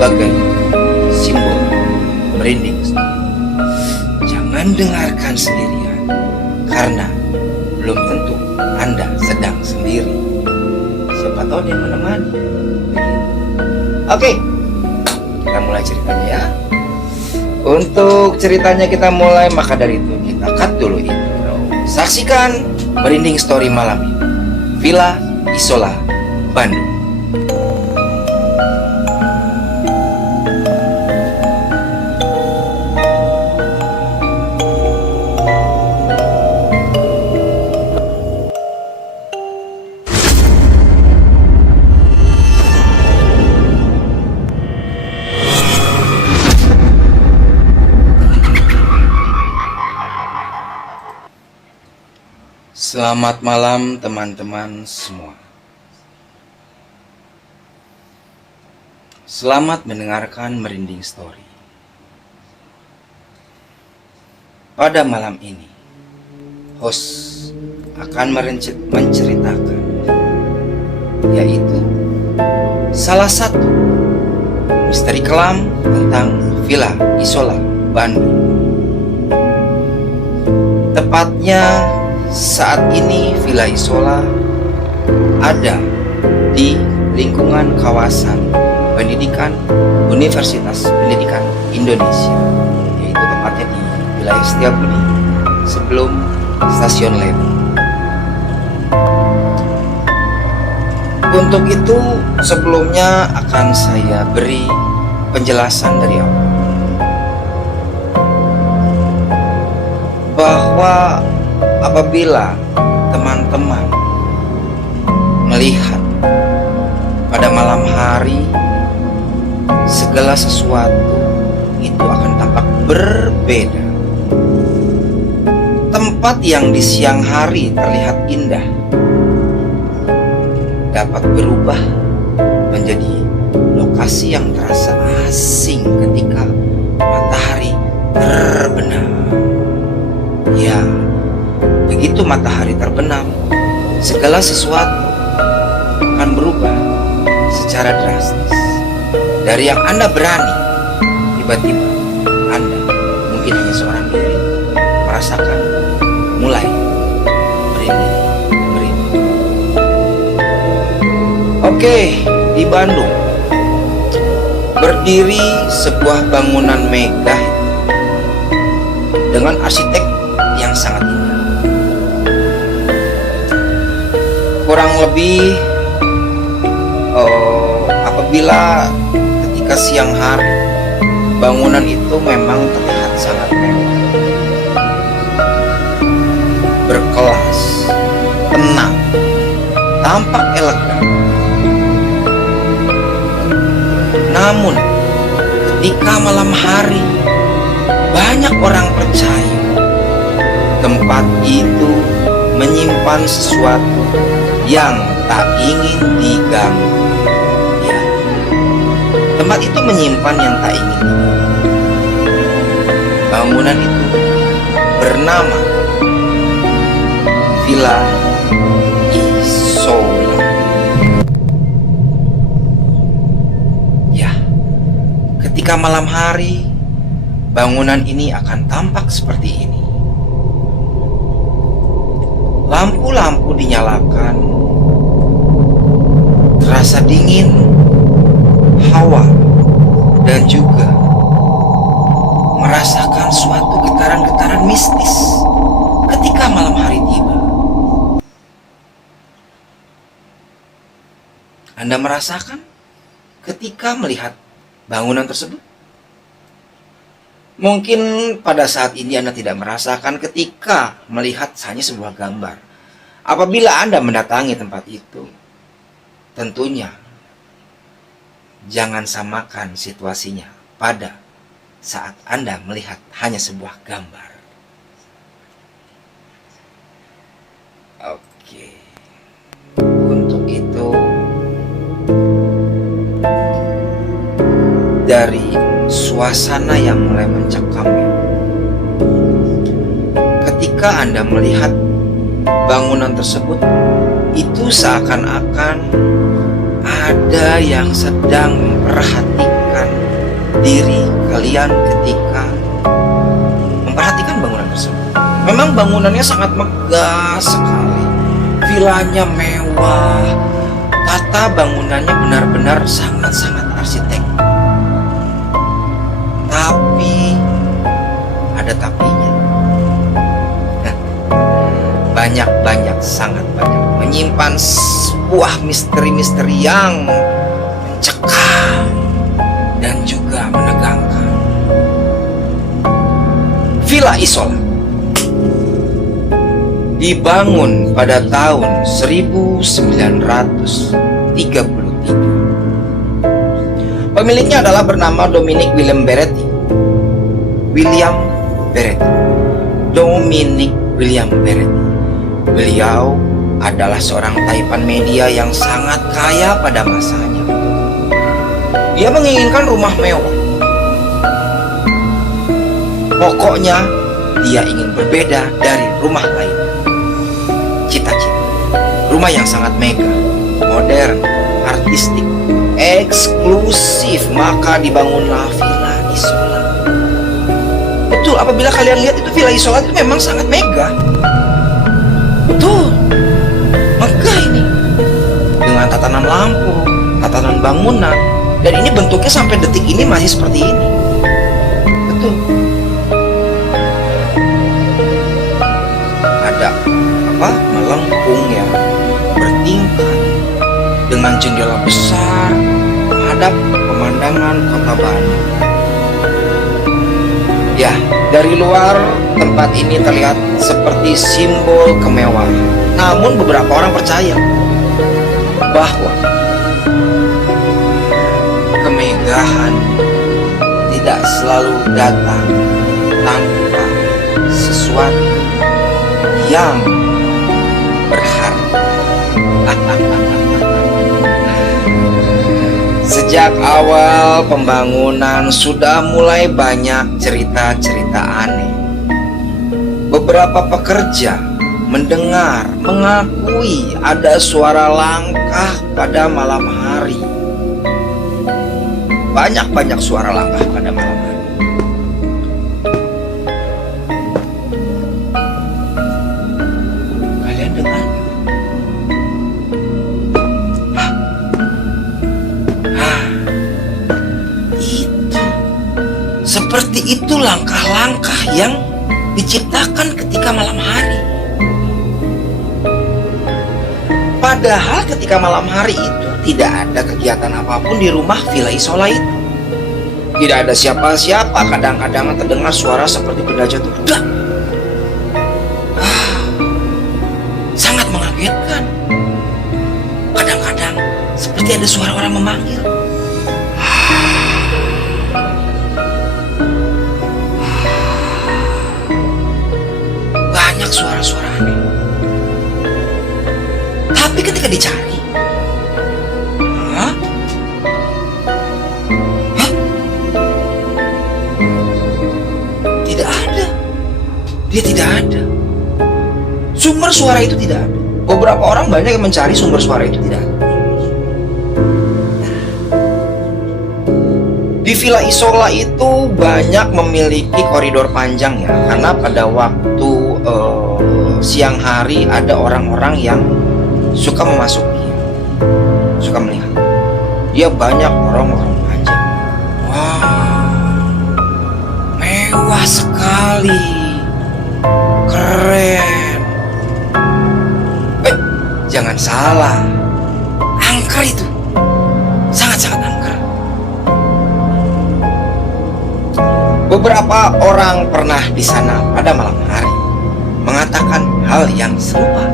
sebagai simbol merinding story. Jangan dengarkan sendirian, karena belum tentu Anda sedang sendiri. Siapa tahu dia menemani. Oke, kita mulai ceritanya ya. Untuk ceritanya kita mulai, maka dari itu kita cut dulu intro. Saksikan merinding story malam ini. Villa Isola, Bandung. Selamat malam teman-teman semua. Selamat mendengarkan merinding story. Pada malam ini, host akan menceritakan, yaitu salah satu misteri kelam tentang Villa Isola, Bandung. Tepatnya saat ini Villa Isola ada di lingkungan kawasan pendidikan Universitas Pendidikan Indonesia, yaitu tepatnya di wilayah Setiabudi sebelum stasiun Lebak. Untuk itu sebelumnya akan saya beri penjelasan dari awal bahwa apabila teman-teman melihat pada malam hari, segala sesuatu itu akan tampak berbeda. Tempat yang di siang hari terlihat indah dapat berubah menjadi lokasi yang terasa asing ketika matahari terbenam. Ya, begitu matahari terbenam, segala sesuatu akan berubah secara drastis. Dari yang Anda berani, tiba-tiba Anda mungkin hanya seorang diri merasakan mulai merinding. Oke, di Bandung berdiri sebuah bangunan megah dengan arsitek yang sangat indah. Kurang lebih apabila ketika siang hari, bangunan itu memang terlihat sangat mewah, berkelas, tenang, tampak elegan. Namun ketika malam hari, banyak orang percaya tempat itu menyimpan sesuatu yang tak ingin diganggu. Ya, tempat itu menyimpan yang tak ingin diganggu. Bangunan itu bernama Villa Isola. Ya, ketika malam hari, bangunan ini akan tampak seperti ini. Lampu-lampu dinyalakan, terasa dingin, hawa, dan juga merasakan suatu getaran-getaran mistis ketika malam hari tiba. Anda merasakan ketika melihat bangunan tersebut? Mungkin pada saat ini Anda tidak merasakan ketika melihat hanya sebuah gambar. Apabila Anda mendatangi tempat itu, tentunya jangan samakan situasinya pada saat Anda melihat hanya sebuah gambar. Oke. Untuk itu, dari suasana yang mulai mencekam, ketika Anda melihat bangunan tersebut, itu seakan-akan ada yang sedang memperhatikan diri kalian ketika memperhatikan bangunan tersebut. Memang bangunannya sangat megah sekali. Vilanya mewah. Tata bangunannya benar-benar sangat-sangat arsitek. Tapi ada tapinya. Banyak, sangat banyak. Menyimpan sebuah misteri-misteri yang mencekam dan juga menegangkan. Villa Isola dibangun pada tahun 1933. Pemiliknya adalah bernama Dominic William Beretti. Dominic William Beretti. Beliau adalah seorang taipan media yang sangat kaya pada masanya. Dia menginginkan rumah mewah. Pokoknya dia ingin berbeda dari rumah lain. Cita-cita rumah yang sangat mega, modern, artistik, eksklusif. Maka dibangunlah Villa Isola. Betul, apabila kalian lihat itu Villa Isola itu memang sangat mega. Betul, megah ini. Dengan tatanan lampu, tatanan bangunan. Dan ini bentuknya sampai detik ini masih seperti ini. Betul. Ada melengkung ya, bertingkat dengan jendela besar menghadap pemandangan kota Bandung. Ya, dari luar tempat ini terlihat seperti simbol kemewahan. Namun beberapa orang percaya bahwa kemegahan tidak selalu datang tanpa sesuatu yang berharga. Sejak awal pembangunan sudah mulai banyak cerita-cerita aneh. Beberapa pekerja mengakui ada suara langkah pada malam hari. Banyak suara langkah pada malam hari. Kalian dengar? Seperti itu langkah-langkah yang diciptakan ketika malam hari. Padahal ketika malam hari itu tidak ada kegiatan apapun di rumah Villa Isola itu. Tidak ada siapa-siapa. Kadang-kadang terdengar suara seperti benda jatuh. Sangat mengagetkan. Kadang-kadang seperti ada suara orang memanggil. Suara-suara aneh. Tapi ketika dicari, tidak ada. Dia tidak ada. Sumber suara itu tidak ada. Beberapa orang banyak yang mencari sumber suara itu tidak ada. Di Villa Isola itu banyak memiliki koridor panjang ya, karena pada waktu siang hari ada orang-orang yang suka memasuki, suka melihat. Dia banyak lorong-lorong panjang. Wow, mewah sekali, keren. Jangan salah, angker itu, sangat-sangat angker. Beberapa orang pernah di sana pada malam hari mengatakan hal yang serupa.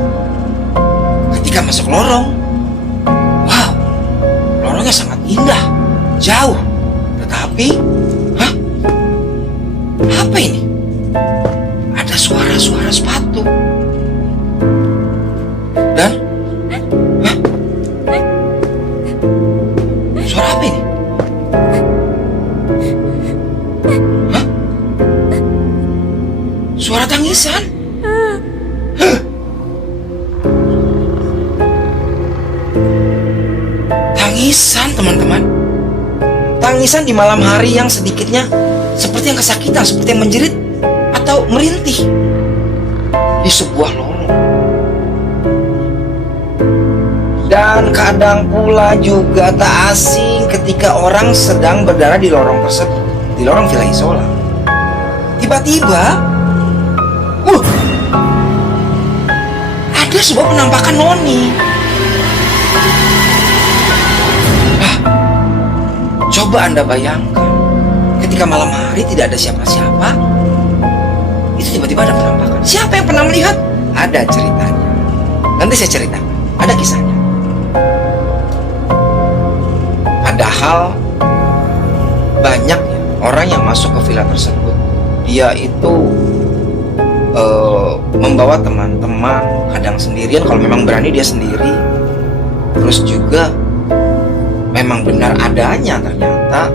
Ketika masuk lorong, wow, lorongnya sangat indah, jauh. Tetapi, apa ini? Ada suara-suara sepatu. Dan, suara apa ini? Suara tangisan. Tangisan, teman-teman. tangisan di malam hari yang sedikitnya seperti yang kesakitan, seperti yang menjerit atau merintih di sebuah lorong. Dan kadang pula juga tak asing ketika orang sedang berada di lorong tersebut, di lorong Villa Isola. Tiba-tiba ada sebuah penampakan noni. Coba Anda bayangkan, ketika malam hari tidak ada siapa-siapa, itu tiba-tiba ada penampakan. Siapa yang pernah melihat? Ada ceritanya. Nanti saya ceritakan, ada kisahnya. Padahal banyak ya orang yang masuk ke villa tersebut. Dia itu membawa teman-teman, kadang sendirian, kalau memang berani dia sendiri. Terus juga memang benar adanya ternyata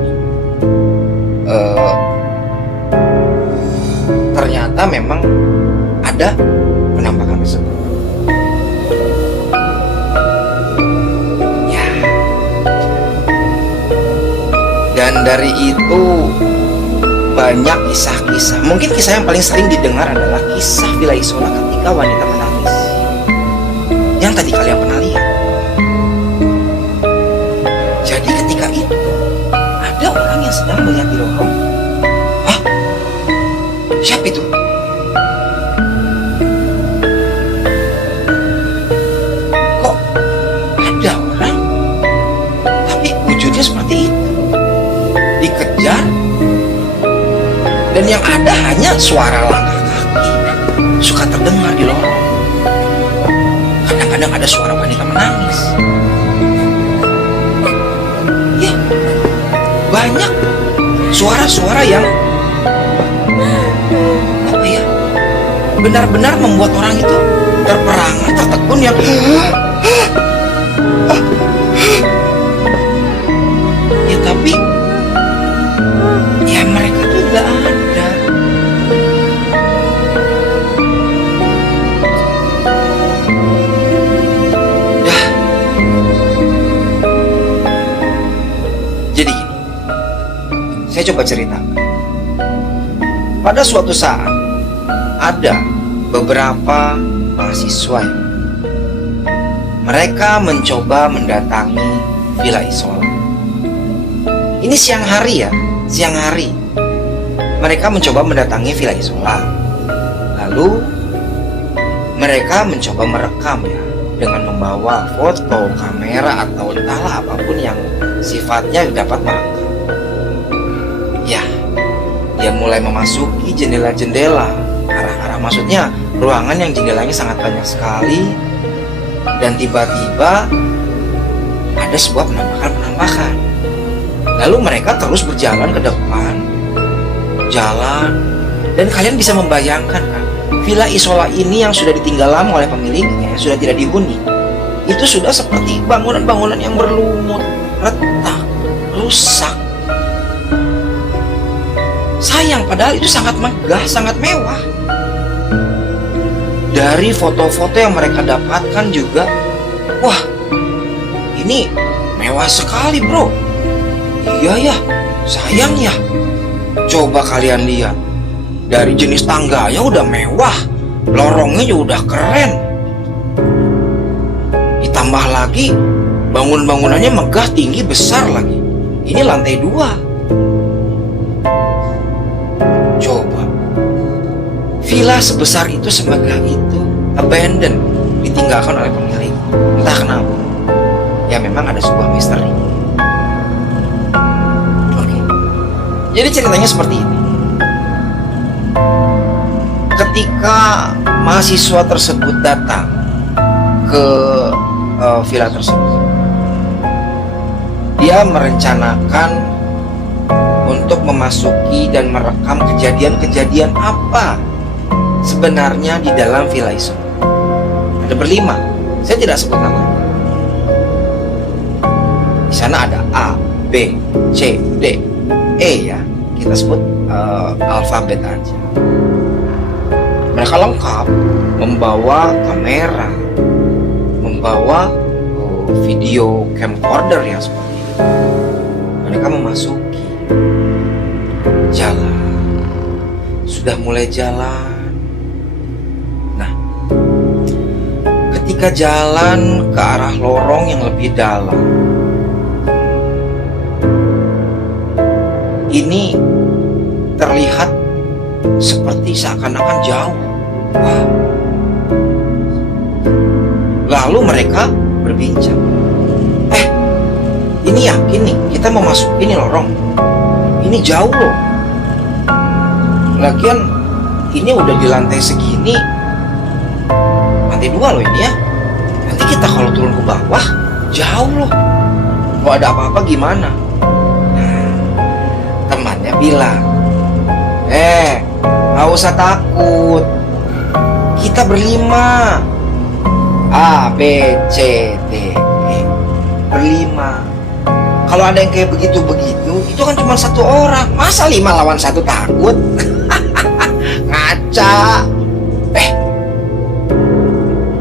memang ada penampakan tersebut. Ya. Dan dari itu banyak kisah-kisah. Mungkin kisah yang paling sering didengar adalah kisah Villa Isola ketika wanita menangis. Yang tadi kalian pernah lihat. Jadi ketika itu ada orang yang sedang melihat di lorong. Hah? Siapa itu? Kok ada orang? Tapi wujudnya seperti itu. Dikejar. Dan yang ada hanya suara langkah kaki. Suka terdengar di lorong. Kadang-kadang ada suara wanita menangis. Banyak suara-suara yang apa ya, benar-benar membuat orang itu terperangah, tertegun, yang ya, tapi ya mereka tuh gak ada. Jadi gini, saya coba ceritakan. Pada suatu saat ada beberapa mahasiswa yang mereka mencoba mendatangi Villa Isola. Ini siang hari ya, siang hari. Mereka mencoba mendatangi Villa Isola. Lalu mereka mencoba merekam ya, dengan membawa foto, kamera, atau entahlah apapun yang sifatnya dapat merekam. Ya, dia mulai memasuki jendela-jendela, arah-arah, maksudnya ruangan yang jendelanya sangat banyak sekali. Dan tiba-tiba ada sebuah penampakan. Lalu mereka terus berjalan ke depan, jalan, dan kalian bisa membayangkan kan, Villa Isola ini yang sudah ditinggal lama oleh pemiliknya, sudah tidak dihuni, itu sudah seperti bangunan-bangunan yang berlumut, retak, rusak. Sayang, padahal itu sangat megah, sangat mewah. Dari foto-foto yang mereka dapatkan juga, wah, ini mewah sekali bro. Iya ya, sayang ya. Coba kalian lihat, dari jenis tangga ya udah mewah, lorongnya juga udah keren. Ditambah lagi bangun-bangunannya megah, tinggi, besar lagi. Ini lantai 2. Coba, villa sebesar itu, semegah itu, abandoned, ditinggalkan oleh pemilik. Entah kenapa. Ya memang ada sebuah misteri. Oke. Jadi ceritanya seperti ini. Ketika mahasiswa tersebut datang ke villa tersebut, dia merencanakan untuk memasuki dan merekam kejadian-kejadian apa sebenarnya di dalam Villa Isola. Ada berlima, saya tidak sebut namanya. Di sana ada A, B, C, D, E ya, kita sebut alfabet aja. Mereka lengkap, membawa kamera, membawa video camcorder yang seperti itu. mereka memasuki jalan. Sudah mulai jalan. Nah, ketika jalan ke arah lorong yang lebih dalam, ini terlihat seperti seakan-akan jauh. Wow. Lalu mereka berbincang. Ini yakin nih kita mau masuk ini lorong? Ini jauh loh. Lagian ini udah di lantai segini, lantai 2 loh ini ya. Nanti kita kalau turun ke bawah jauh loh. Mau ada apa-apa gimana? Nah, temannya bilang, gak usah takut. Kita berlima. A, B, C, D, E. Berlima. Kalau ada yang kayak begitu-begitu, itu kan cuma 1 orang. Masa 5 lawan 1 takut? Ngaca.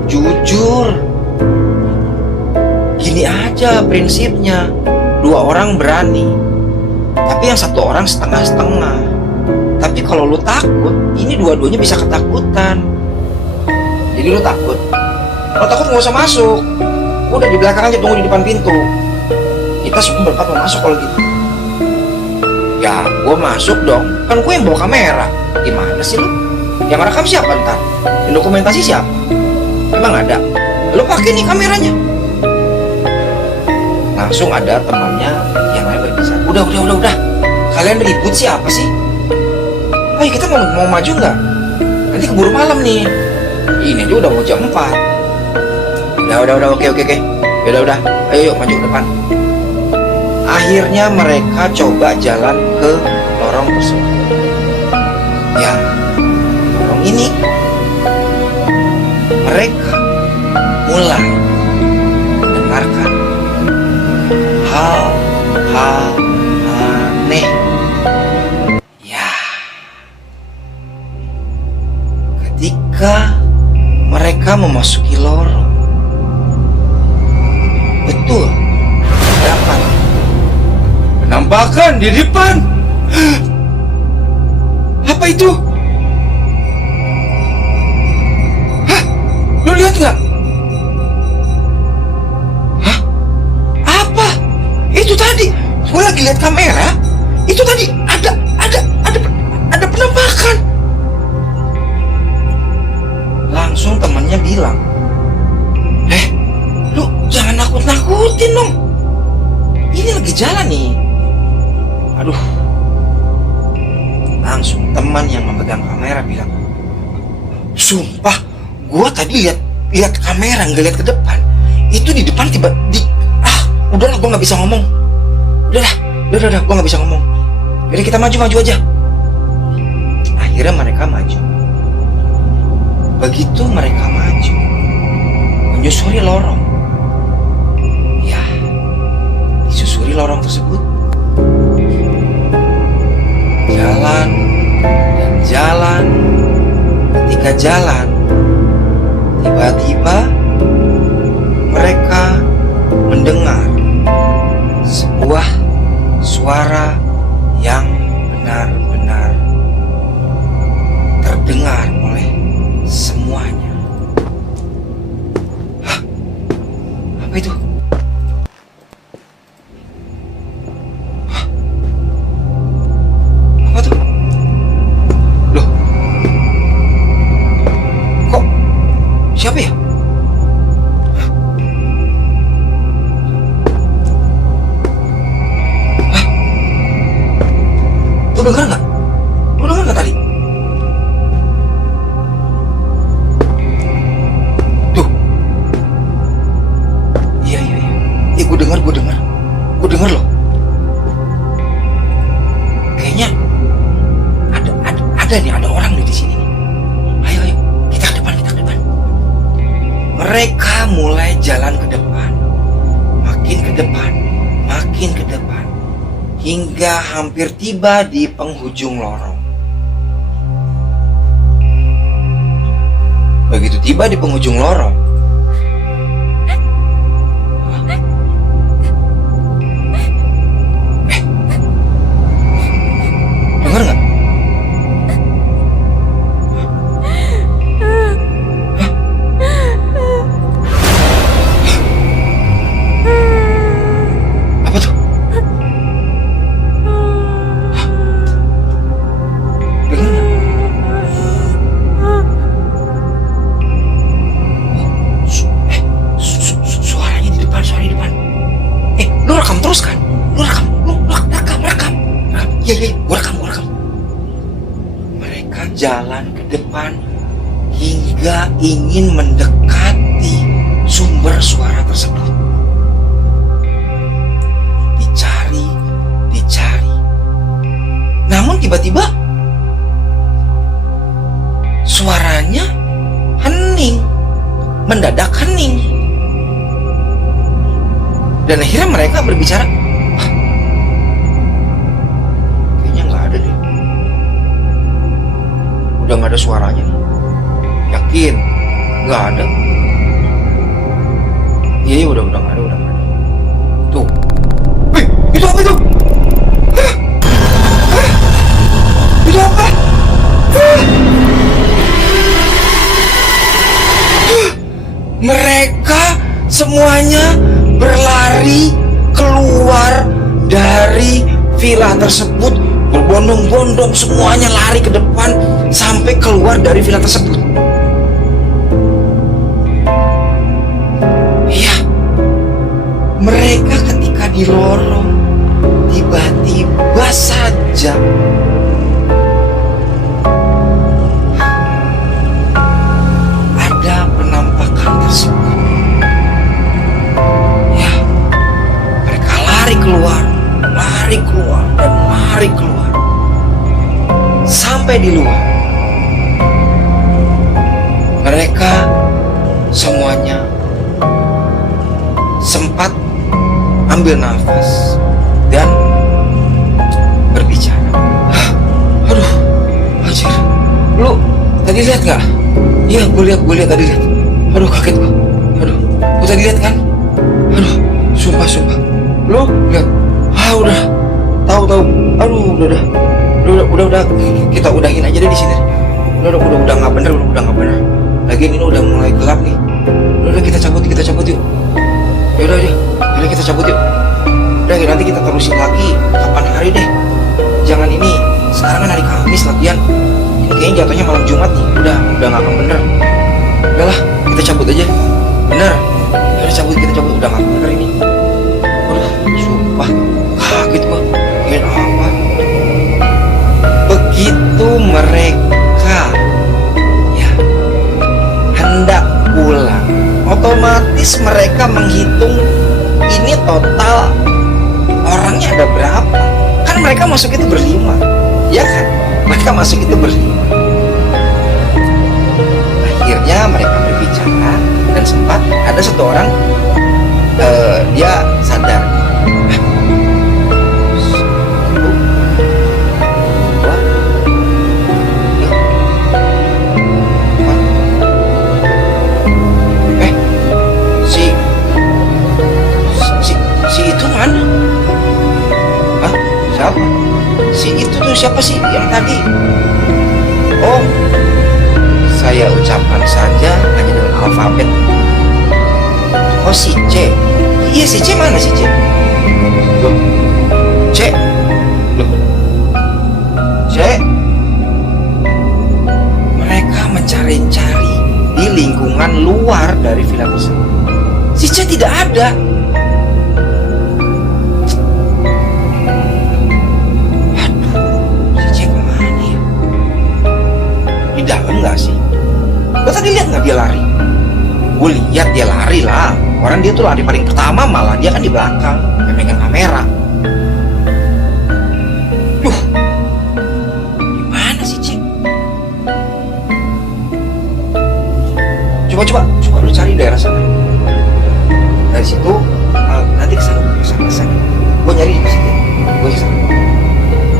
Jujur. Gini aja prinsipnya. 2 orang berani, tapi yang 1 orang setengah-setengah. Tapi kalau lu takut, ini dua-duanya bisa ketakutan. Jadi lu takut. Kalau takut nggak usah masuk. Udah di belakang aja, tunggu di depan pintu. Kita semua berempat mau masuk kalau gitu. Ya, gue masuk dong. Kan gue yang bawa kamera. Gimana sih lu? Yang rekam siapa ntar? Yang dokumentasi siapa? Emang ada? Lu pakai nih kameranya. Langsung ada temannya yang lain berbicara. Udah. Kalian ribut sih apa sih? Ayo kita mau maju nggak? Nanti keburu malam nih. Ini aja udah mau jam 4. Udah, oke. Udah. Ayo maju ke depan. Akhirnya mereka coba jalan ke lorong tersebut. Ya, lorong ini mereka mulai mendengarkan hal-hal aneh. Ya, ketika mereka memasuki lorong, betul dapat penampakan di depan. Apa itu? Hah? Lu lihat nggak? Hah? Apa? Itu tadi, gue lagi lihat kamera. Itu tadi ada penampakan. Langsung temannya bilang, lu jangan nakut-nakutin dong. Ini lagi jalan nih. Aduh. Langsung teman yang memegang kamera bilang, sumpah, gua tadi lihat kamera, nggak lihat ke depan. Itu di depan udahlah, gua nggak bisa ngomong. Udah, gua nggak bisa ngomong. Jadi kita maju aja. Akhirnya mereka maju. Begitu mereka maju, menyusuri lorong. Ya, disusuri lorong tersebut. Jalan. Ketika jalan, tiba-tiba mereka mendengar sebuah suara yang benar-benar terdengar oleh semuanya. Hah? Apa itu? Hah? Apa tuh? Loh? Kok? Siapa ya? Hah? Lu dengar nggak? Lu dengar nggak tadi? Gue denger loh. Kayaknya ada orang di sini. Ayo, kita ke depan. Mereka mulai jalan ke depan, makin ke depan, hingga hampir tiba di penghujung lorong. Begitu tiba di penghujung lorong, Iya, gua rekam. Mereka jalan ke depan hingga ingin mendekati sumber suara tersebut. Dicari. Namun tiba-tiba suaranya hening, mendadak hening. Dan akhirnya mereka berbicara, kayaknya nggak ada deh. Udah nggak ada suaranya nih. Yakin? Nggak ada. Iya, udah nggak ada. Tuh. Itu apa itu? Itu apa? Mereka semuanya berlari keluar dari villa tersebut, berbondong-bondong, semuanya lari ke depan sampai keluar dari villa tersebut. Iya, mereka ketika di lorong tiba-tiba saja ada penampakan tersebut. Ya, mereka lari keluar dan lari keluar sampai di luar. Mereka semuanya sempat ambil nafas dan berbicara. Aduh, anjir, lu tadi lihat nggak? Iya, gue lihat tadi lihat. Aduh, kaget gue. Aduh, lu tadi lihat kan? Aduh, sumpah. Lu lihat? Udah. Tahu. Aduh, udah. Kita udahin aja deh di sini. Udah nggak bener. Lagian ini udah mulai gelap nih. Udah kita cabut yuk. Yaudah, kita cabut yuk. Udah, nanti kita terusin lagi kapan hari deh. Jangan ini, sekarang kan hari Kamis lagian. Ini kayaknya jatuhnya malam Jumat nih. Udah nggak akan bener. Udahlah, kita cabut aja. Bener. Udah cabut, kita cabut. Udah nggak bener ini. Udah, sumpah. Kaget gua. Kirain apa? Begitu mereka hendak pulang, otomatis mereka menghitung ini total orangnya ada berapa. Kan mereka masuk itu berlima, ya kan? Mereka masuk itu berlima. Akhirnya mereka berbicara dan sempat ada satu orang dia sadar. Siapa sih yang tadi? Oh, saya ucapkan saja hanya dengan alfabet. Oh, si C. Iya, si C mana si C? Loh, C. Mereka mencari-cari di lingkungan luar dari villa tersebut. Si C tidak ada. Enggak sih, gue tadi lihat nggak dia lari? Gue lihat dia lari lah. Orang dia tuh lari paling pertama, malah dia kan di belakang yang megang kamera. Gimana sih Cik? Coba lu cari daerah sana. Dari situ nanti kesana. Gue nyari di situ. Gue kesana.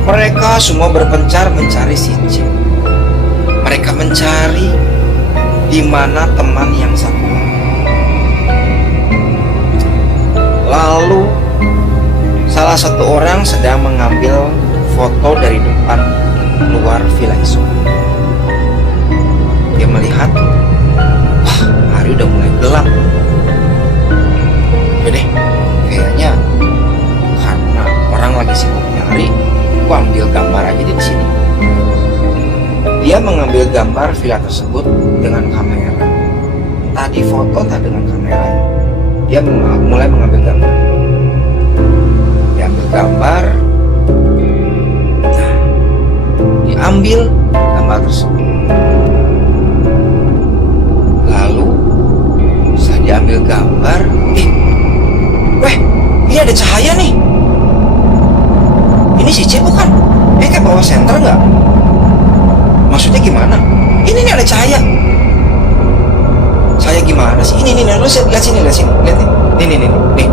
Mereka semua berpencar mencari si Cik. Mereka mencari di mana teman yang satu. Lalu salah satu orang sedang mengambil foto dari depan luar villa itu. Dia melihat, wah, hari udah mulai gelap. Jadi kayaknya karena orang lagi sibuk nyari, gua ambil gambar aja di sini. Dia mengambil gambar villa tersebut dengan kamera. Tadi foto tak dengan kameranya. Dia mulai mengambil gambar. Dia ambil gambar. Ini si C bukan? Kayak bawa senter nggak? Maksudnya gimana? Ini nih ada cahaya. Cahaya gimana sih? Ini nih, lu lihat sini, lihat nih. Nih.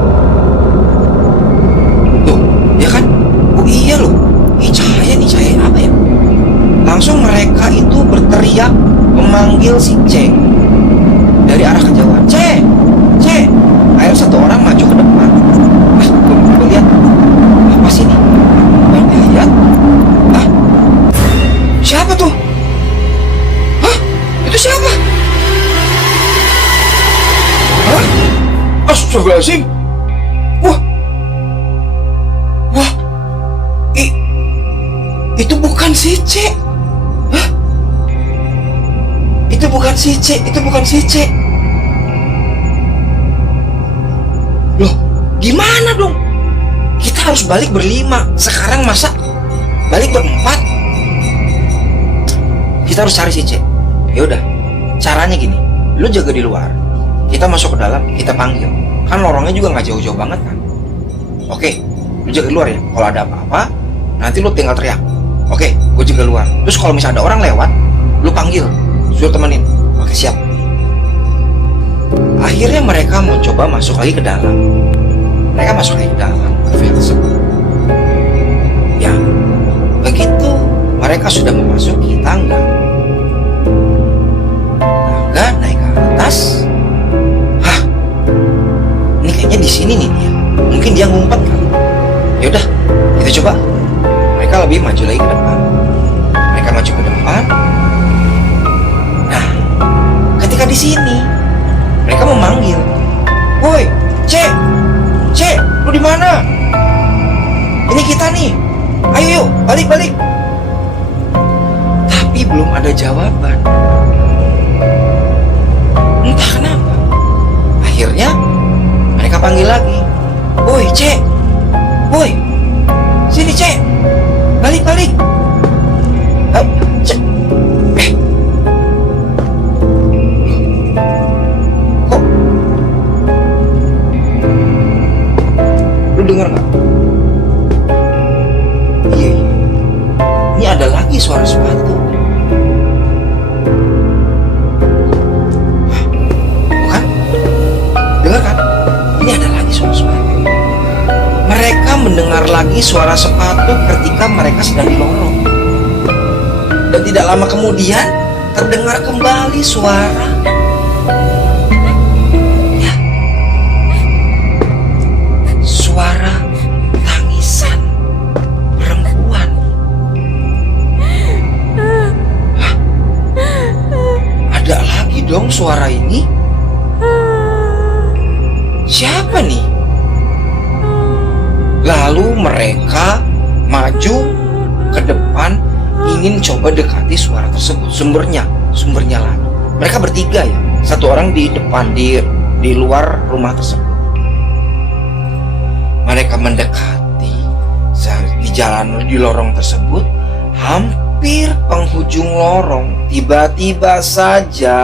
Tuh, ya kan? Oh iya loh. Ini cahaya apa ya? Langsung mereka itu berteriak memanggil si C dari arah kejauhan. C. Akhirnya satu orang maju ke depan. Gue lihat apa sih ini? Yang dilihat? Siapa tuh? Itu siapa? Astagfirullahaladzim. Wah. Itu bukan si C. Itu bukan si C. Loh, gimana dong? Kita harus balik berlima. Sekarang masa balik berempat? Kita harus cari si C. Ya udah, caranya gini. Lu jaga di luar. Kita masuk ke dalam, kita panggil. Kan lorongnya juga nggak jauh-jauh banget kan. Oke, lu jaga di luar ya. Kalau ada apa-apa, nanti lu tinggal teriak. Oke, gue jaga luar. Terus kalau misalnya ada orang lewat, lu panggil, suruh temenin. Oke, siap. Akhirnya mereka mau coba masuk lagi ke dalam. Mereka masuk lagi ke dalam kafe tersebut. Ya, begitu mereka sudah memasuki tangga naik ke atas. Ini kayaknya di sini nih dia. Mungkin dia ngumpet kali. Yaudah, kita coba. Mereka lebih maju lagi ke depan. Mereka maju ke depan. Nah, ketika di sini mereka memanggil, "Woi, C, lu di mana? Ini kita nih. Ayo, balik." Tapi belum ada jawaban. Entah kenapa. Akhirnya mereka panggil lagi, "Woi, C, woi, sini C, balik." C, kok? Lu dengar nggak? Iya. Ini ada lagi suara sepatu. Bukan? Dengar kan? Ini ada lagi suara sepatu. Mereka mendengar lagi suara sepatu ketika mereka sedang di lorong. Dan tidak lama kemudian terdengar kembali suara. Ya. Suara tangisan perempuan. Ada lagi dong suara ini. Siapa nih? Lalu mereka maju ke depan ingin coba dekati suara tersebut. Sumbernya lagi. Mereka bertiga ya. Satu orang di depan, di luar rumah tersebut. Mereka mendekati di jalan di lorong tersebut. Hampir penghujung lorong, tiba-tiba saja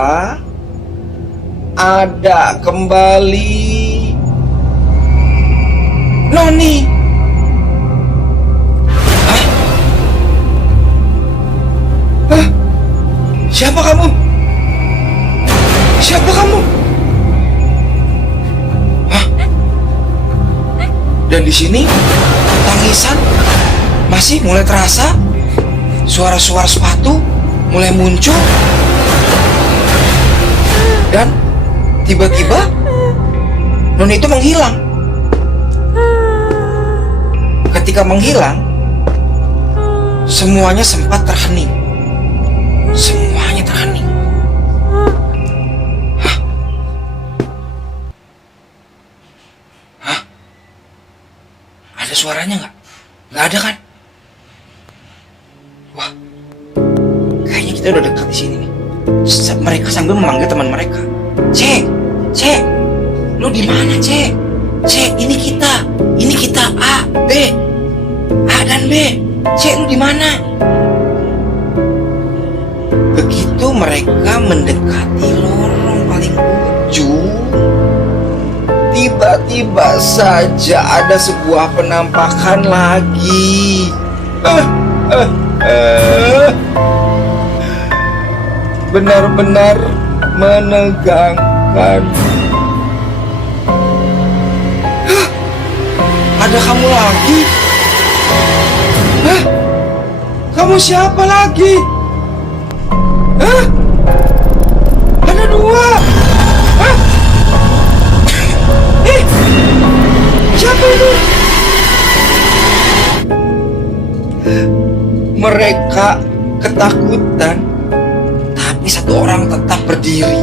ada kembali Noni. Hah? Siapa kamu? Hah? Dan di sini tangisan masih mulai terasa, suara-suara sepatu mulai muncul, dan tiba-tiba Noni itu menghilang. Ketika menghilang, semuanya sempat terhening. Hah? Ada suaranya nggak? Nggak ada kan? Wah, kayaknya kita udah dekat di sini nih. Mereka sambil memanggil teman mereka. C, lu di mana C? Ini kita A dan B. C, lu di mana? Begitu mereka mendekati lorong paling ujung, tiba-tiba saja ada sebuah penampakan lagi. Benar-benar menegangkan. Ada kamu lagi? Hah? Kamu siapa lagi? Hah? Ada dua. Hah? Siapa itu? Mereka ketakutan, tapi satu orang tetap berdiri.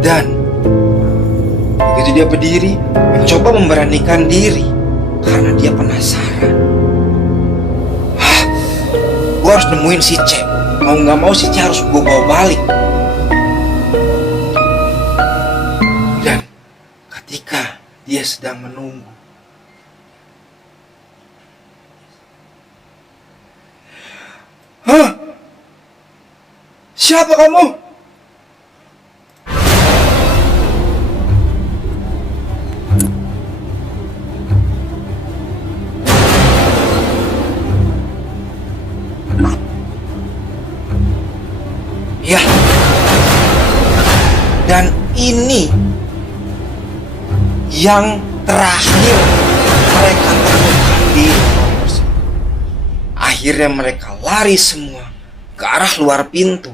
Dan begitu dia berdiri, mencoba memberanikan diri karena dia penasaran. Gue harus nemuin si C. Mau gak mau si C harus gue bawa balik. Dan ketika dia sedang menunggu, siapa kamu? Ya. Dan ini yang terakhir mereka temukan di rumah. Akhirnya mereka lari semua ke arah luar pintu.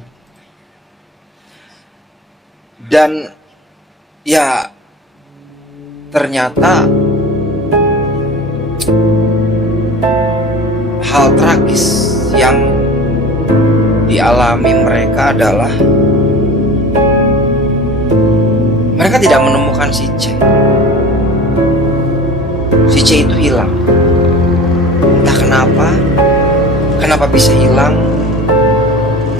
Dan ya ternyata hal tragis yang dialami mereka adalah mereka tidak menemukan si C. Si C itu hilang. Entah kenapa bisa hilang,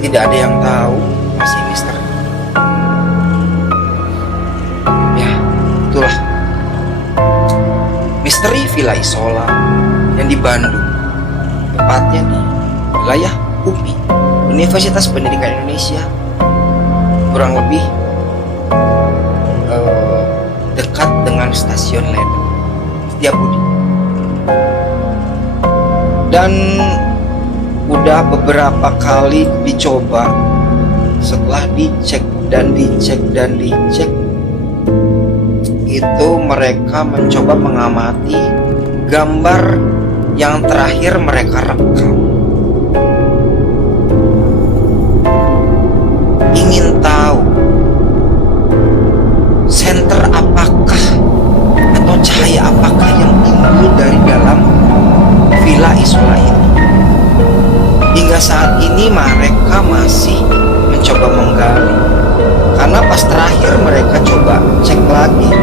tidak ada yang tahu, masih misteri. Ya, itulah misteri Villa Isola yang di Bandung, tepatnya di wilayah UPI, Universitas Pendidikan Indonesia, kurang lebih dekat dengan stasiun Ledan Setiabudi. Dan udah beberapa kali dicoba, setelah dicek, itu mereka mencoba mengamati gambar yang terakhir mereka rekam. Ingin tahu senter apakah atau cahaya apakah yang timbul dari dalam Villa Isola itu. Hingga saat ini mereka masih mencoba menggali, karena pas terakhir mereka coba cek lagi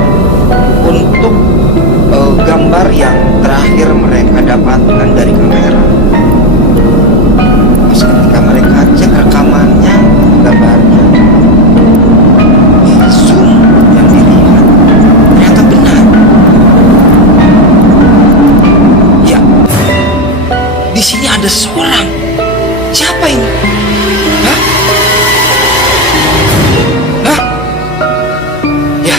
untuk gambar yang terakhir mereka dapatkan dari kamera. Pas ketika mereka cek rekamannya, gambarnya di zoom yang dilihat ternyata benar. Ya, di sini ada seorang. Siapa ini? Hah? Ya,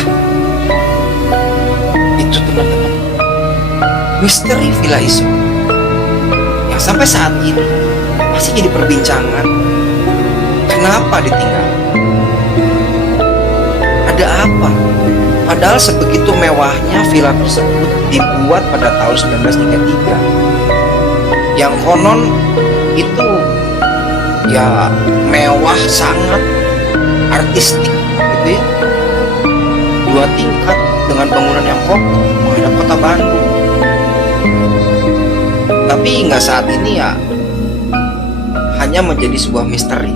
itu teman-teman, misteri Villa Isola yang sampai saat ini masih jadi perbincangan. Kenapa ditinggal? Ada apa? Padahal sebegitu mewahnya villa tersebut dibuat pada tahun 1933. Yang konon itu ya mewah, sangat artistik gitu ya. 2 tingkat dengan bangunan yang kokoh menghadap kota Bandung. Tapi hingga saat ini ya hanya menjadi sebuah misteri.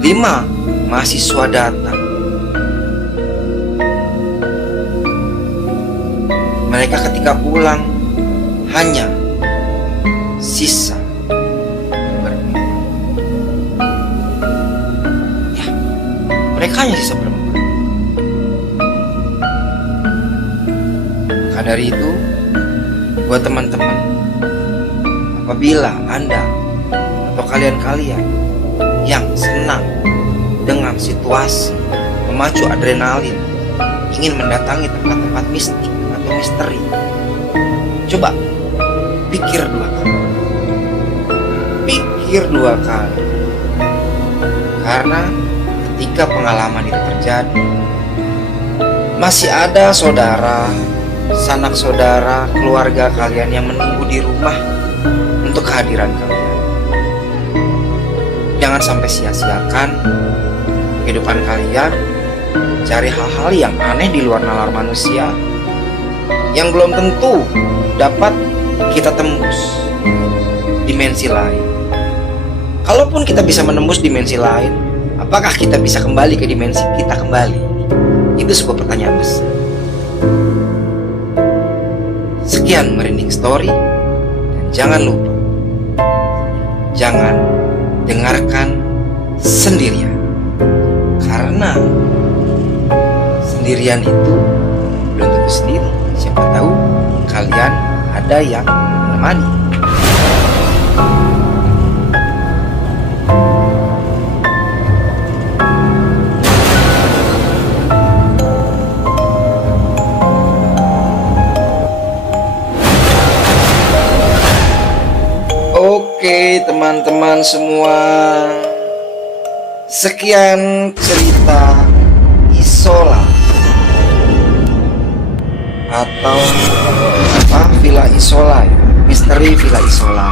5 mahasiswa datang. Mereka ketika pulang hanya sisa berempat. Ya, mereka hanya sisa berempat. Maka dari itu, buat teman-teman, apabila Anda atau kalian-kalian yang senang dengan situasi memacu adrenalin, ingin mendatangi tempat-tempat mistik atau suatu misteri. Coba pikir dua kali. Pikir dua kali. Karena ketika pengalaman itu terjadi, masih ada saudara, sanak saudara, keluarga kalian yang menunggu di rumah untuk kehadiran kalian. Jangan sampai sia-siakan kehidupan kalian cari hal-hal yang aneh di luar nalar manusia yang belum tentu dapat kita tembus dimensi lain. Kalaupun kita bisa menembus dimensi lain, apakah kita bisa kembali ke dimensi kita kembali? Itu sebuah pertanyaan besar. Sekian Merinding Story, dan jangan lupa, jangan dengarkan sendirian, karena sendirian itu belum tentu sendiri. Siapa tahu kalian ada yang menemani. Oke teman-teman semua, sekian cerita Isola atau Villa Isola ya, misteri Villa Isola.